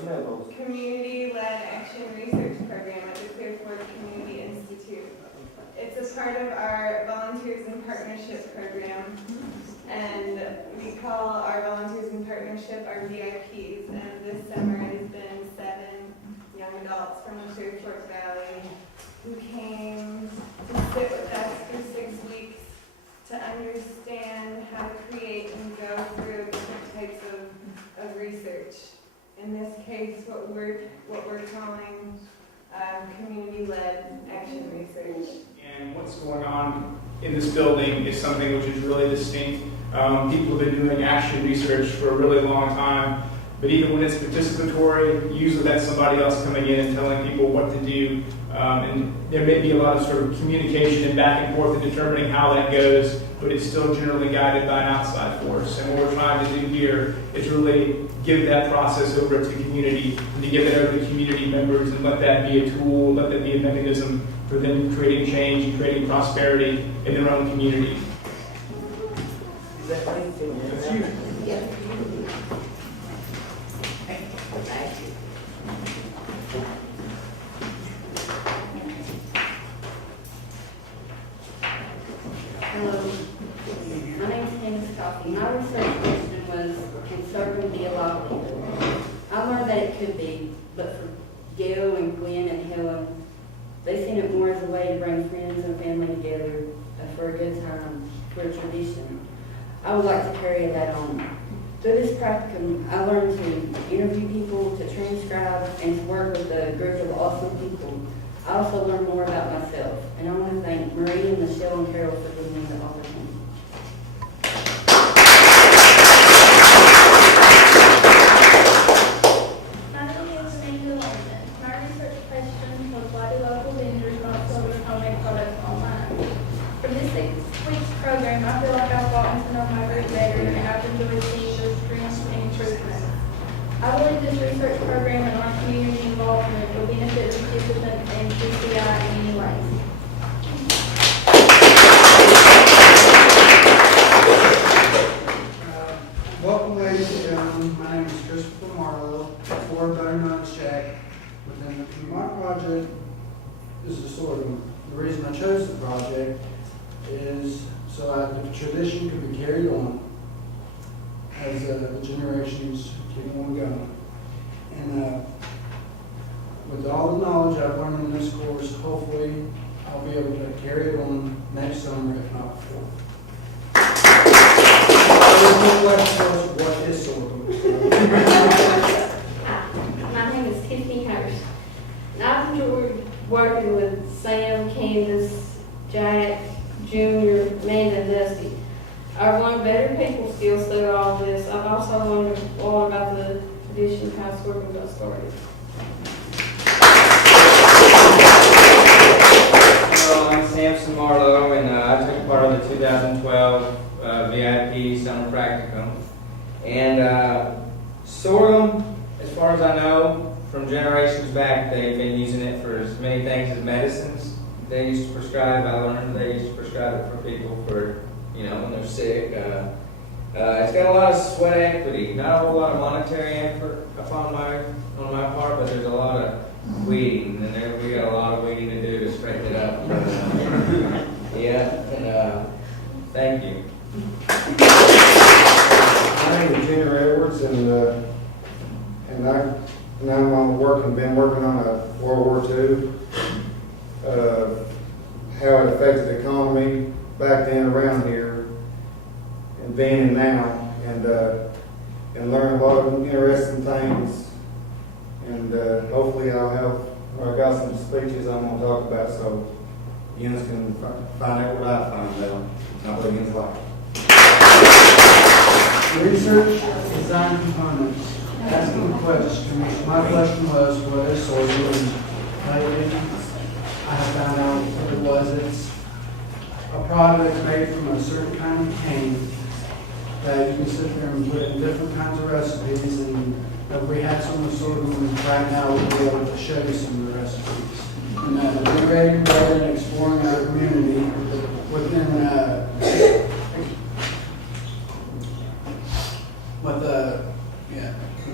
Community Led Action Research Program at the Clearfork Community Institute. It's a part of our Volunteers in Partnership program, and we call our Volunteers in Partnership our V.I.Ps, and this summer it has been 7 young adults from the Clearfork Valley who came to sit with us for 6 weeks to understand how to create and go through different types of research. In this case, what we're calling community-led action research. And what's going on in this building is something which is really distinct. People have been doing action research for a really long time, but even when it's participatory, usually that's somebody else coming in and telling people what to do. And there may be a lot of sort of communication and back and forth in determining how that goes, but it's still generally guided by an outside force. And what we're trying to do here is really give that process over to the community and to give it over to community members and let that be a tool, let that be a mechanism for them creating change and creating prosperity in their own community. Is that anything? That's huge. Yeah. Hello, my name is Candace Coffey. My research question was conserving the allotment. I learned that it could be, but for Gail and Gwen and Helen, they seen it more as a way to bring friends and family together for a good time, for a tradition. I would like to carry that on. Through this practicum, I learned to interview people, to transcribe, and to work with a group of awesome people. I also learned more about myself, and I want to thank Marie and Michelle and Carol for giving me the opportunity. My name is Lambdin. My research question was why do local vendors not sell their homemade products online? From this week's program, I feel like I've gotten to know my group better and I've enjoyed seeing their strengths and improvements. I believe this research program and our community involvement will benefit the participants and CCI in many ways. Welcome, ladies and gentlemen. My name is Christopher Marlow, or better known as Jack. My project is the reason I chose the project is so that the tradition could be carried on as the generations keep on going. And with all the knowledge I've learned in this course, hopefully I'll be able to carry it on next summer, if not before. What is sorghum? My name is Tiffany Hurst, and I've enjoyed working with Sam, Candace, Jack, Junior, Amanda, and Dustin. I've learned better people skills through all this. I've also learned a lot about the tradition of how sorghum got started. Hello, I'm Samson Marlow, and I took part of the 2012 V.I.P. Summer Practicum. And sorghum, as far as I know, from generations back, they've been using it for as many things as medicines. They used to prescribe, I learned they used to prescribe it for people for, when they're sick. It's got a lot of sweat equity, not a whole lot of monetary effort on my part, but there's a lot of weeding, and we got a lot of weeding to do to straighten it up. Thank you. My name is Junior Edwards, and I've been working on a World War II, how it affected the economy back then around here, and then and now, and learn a lot of interesting things. And hopefully I got some speeches I'm going to talk about, so you can find out what I find out, not what you like. Research design components. Asking questions. My question was, what is sorghum? I have found out what it was. It's a product made from a certain kind of cane that you can sit there and put in different kinds of recipes. And if we had some of the sorghum right now, we'd be able to show you some of the recipes. And generating data and exploring our community within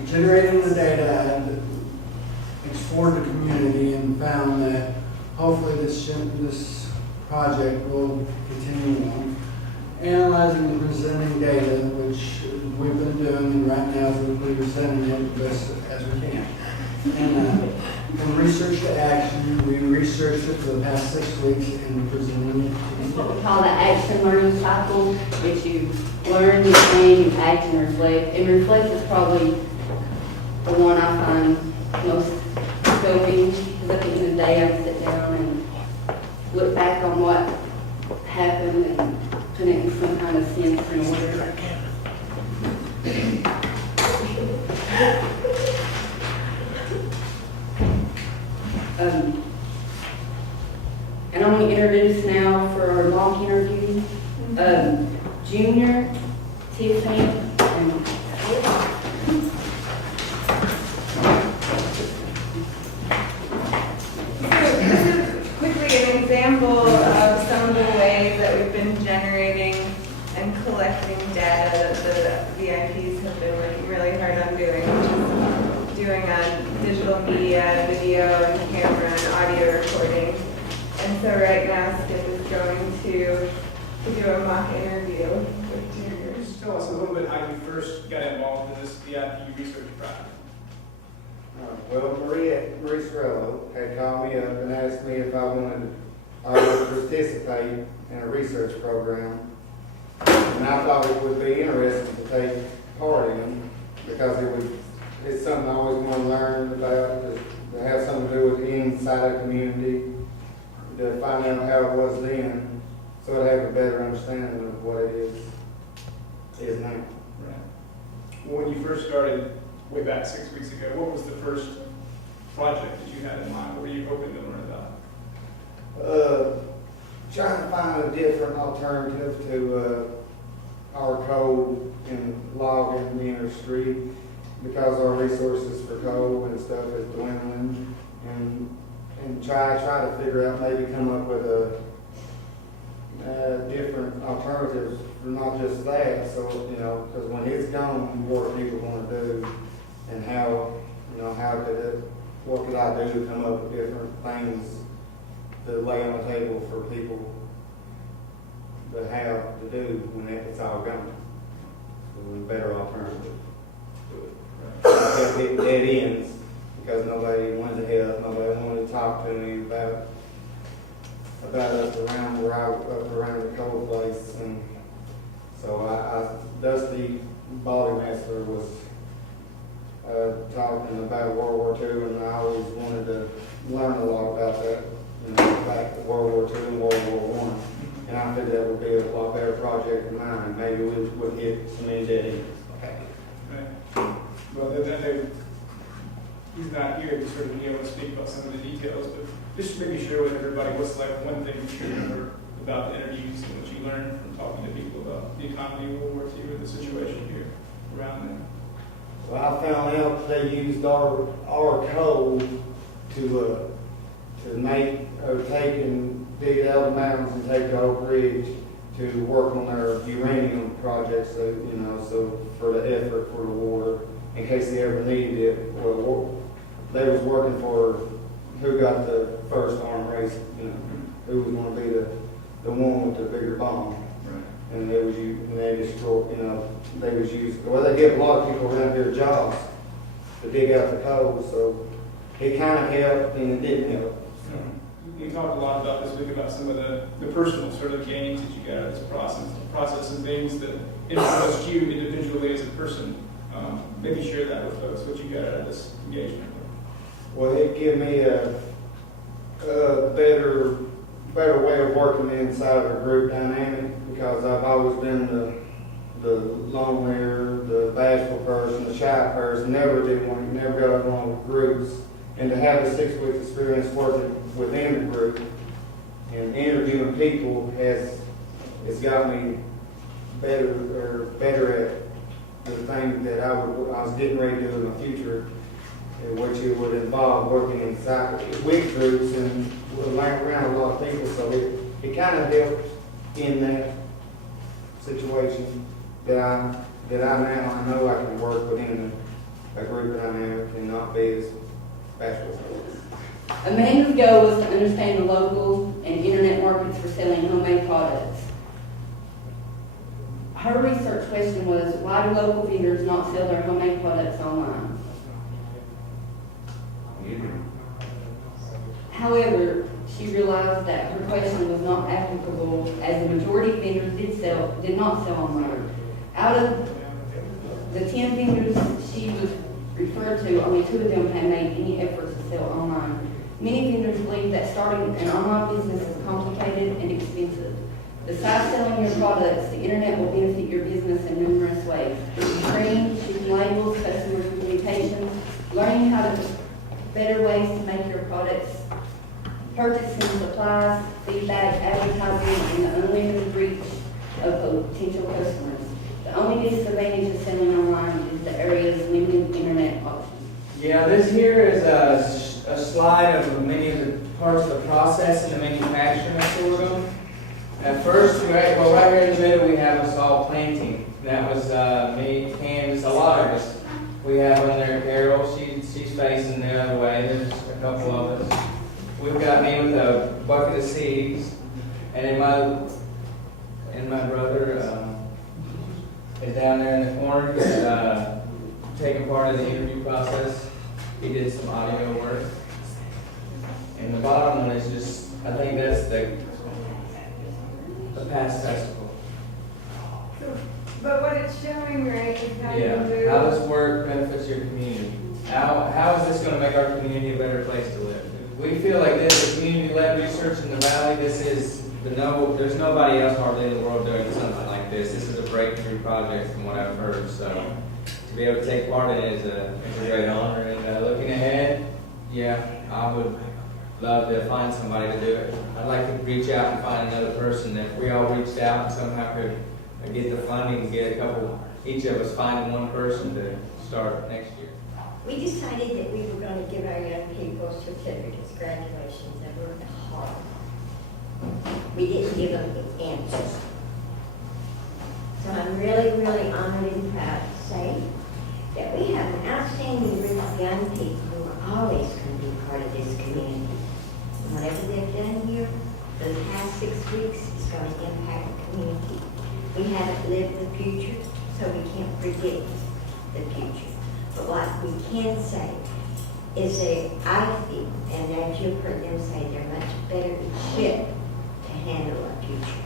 generating the data, explored the community and found that hopefully this project will continue on. Analyzing and presenting data, which we've been doing, and right now we're presenting it the best as we can. And from research to action, we researched it for the past 6 weeks and presenting it. It's what we call the action learning cycle, which you learn, you plan, you act, and reflect. And reflect is probably the one I find most scoping, because at the end of the day I sit down and look back on what happened and put it in some kind of sense and order. And I'm going to introduce now for our mock interview, Junior, Tiffany, and This is quickly an example of some of the ways that we've been generating and collecting data that the V.I.Ps have been working really hard on doing, which is doing digital media, video and camera and audio recording. And so right now Skip is going to do a mock interview with juniors. Just tell us a little bit how you first got involved in this V.I.P. research project. Well, Marie Sorello had called me up and asked me if I would participate in a research program. And I thought it would be interesting to take part in because it's something I always want to learn about, to have something to do with the inside of the community, to find out how it was then, so I'd have a better understanding of what it is now. Right. When you first started way back 6 weeks ago, what was the first project that you had in mind? What were you hoping to learn about? Trying to find a different alternative to our coal and logging industry because our resources for coal and stuff is dwindling, and try to figure out, maybe come up with a different alternatives for not just that. So because when it's gone, what are people going to do, and what could I do to come up with different things to lay on the table for people to have to do when it's all gone. So a better alternative to it. I kept hitting dead ends because nobody wanted to help, nobody wanted to talk to me about us around where up around the coal place. And so Dusty Metzler was talking about World War II, and I always wanted to learn a lot about that, back to World War II and World War I. And I figured that would be a lot better project than mine. Maybe we would hit some dead ends. Right. Well, he's not here to sort of be able to speak about some of the details, but just maybe share with everybody what's like one thing you remember about the interviews and what you learned from talking to people about the economy of World War II or the situation here around them. Well, I found out they used our coal to make or take and dig out the mountains and take to Oak Ridge to work on their uranium projects. So for the effort for the war, in case they ever needed it. Well, they was working for who got the first arm race. Who was going to be the one with the bigger bomb. And they was used, well, they gave a lot of people around here jobs to dig out the coal, so it kind of helped and it didn't help. You talked a lot about this week about some of the personal sort of gains that you got out of this process and things that influenced you individually as a person. Maybe share that with folks, what you got out of this engagement. Well, it gave me a better way of working inside of a group dynamic, because I've always been the lonelier, the bashful person, the shy person, never got along with groups. And to have a 6 week experience working within the group and interviewing people has got me better at the thing that I was getting ready to do in the future, which it would involve working inside with groups and around a lot of people. So it kind of helped in that situation that I know I can work within a group dynamic and not be as bachelor's. Amanda's goal was to understand the local and internet markets for selling homemade products. Her research question was, why do local vendors not sell their homemade products online? However, she realized that her question was not applicable as the majority of vendors did not sell online. Out of the 10 vendors she was referred to, only 2 of them had made any effort to sell online. Many vendors believe that starting an online business is complicated and expensive. Besides selling your products, the internet will benefit your business in numerous ways. Training, choosing labels, customer communications, learning how to better ways to make your products, purchasing supplies, feedback, advertising, and the unlimited reach of potential customers. The only disadvantage of selling online is the area's limited internet options. Yeah, this here is a slide of many of the parts of the process in the manufacturing of sorghum. At first, right here in the middle, we have us all planting. That was me, Candace, a lot of us. We have one there, Carol, she's facing the other way. There's a couple of us. We've got me with a bucket of seeds, and then my brother is down there in the corner, taking part in the interview process. He did some audio work. And the bottom one is just, I think that's the past festival. But what it's showing, right, is how you Yeah, move. how this work benefits your community. How is this going to make our community a better place to live? We feel like this is community-led research in the Valley. There's nobody else hardly in the world doing something like this. This is a breakthrough project from what I've heard. So to be able to take part in it is a great honor. And looking ahead, yeah, I would love to find somebody to do it. I'd like to reach out and find another person. If we all reached out and somehow could get the funding and get each of us find one person to start next year. We decided that we were going to give our young people certificates, graduations, and worked hard. We didn't give them the answers. So I'm really, really honored and proud to say that we have an outstanding group of young people who are always going to be part of this community. Whatever they've done here for the past 6 weeks is going to impact the community. We haven't lived the future, so we can't predict the future. But what we can say is that I feel, and as you've heard them say, they're much better equipped to handle our future.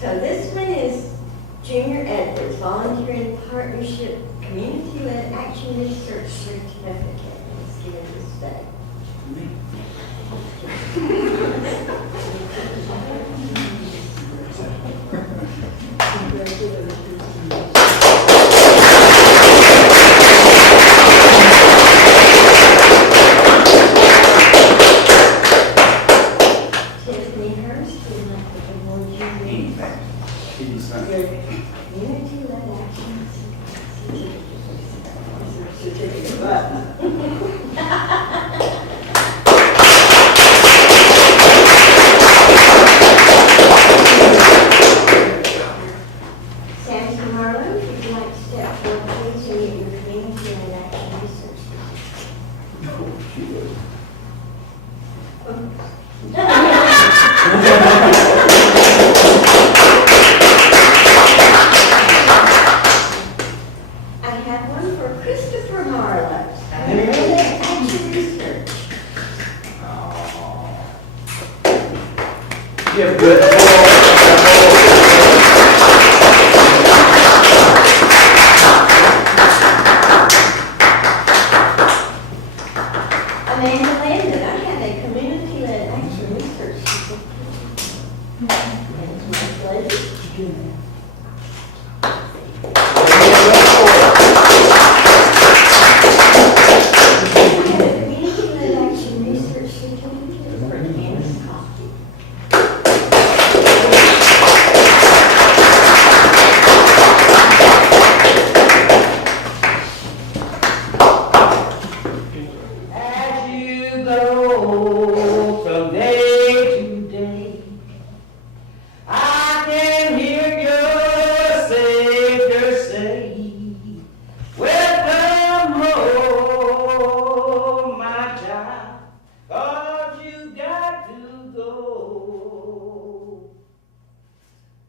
So this one is Junior Edwards, Volunteer in Partnership, Community-Led Action Research Certificate. Let's give it a study. Tiffany Hurst would like to award you Community-Led Action Certificate. Samson Marlow, if you'd like to step forward, please, and get your Community-Led Action Research Certificate. I have one for Christopher Marlow. Community-Led Action Research. Give good. Amanda Landon, I have a Community-Led Action Research Certificate. That's my pleasure. I have a Community-Led Action Research Certificate for Candace Coffey. As you go from day to day, I can hear your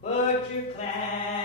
Put your class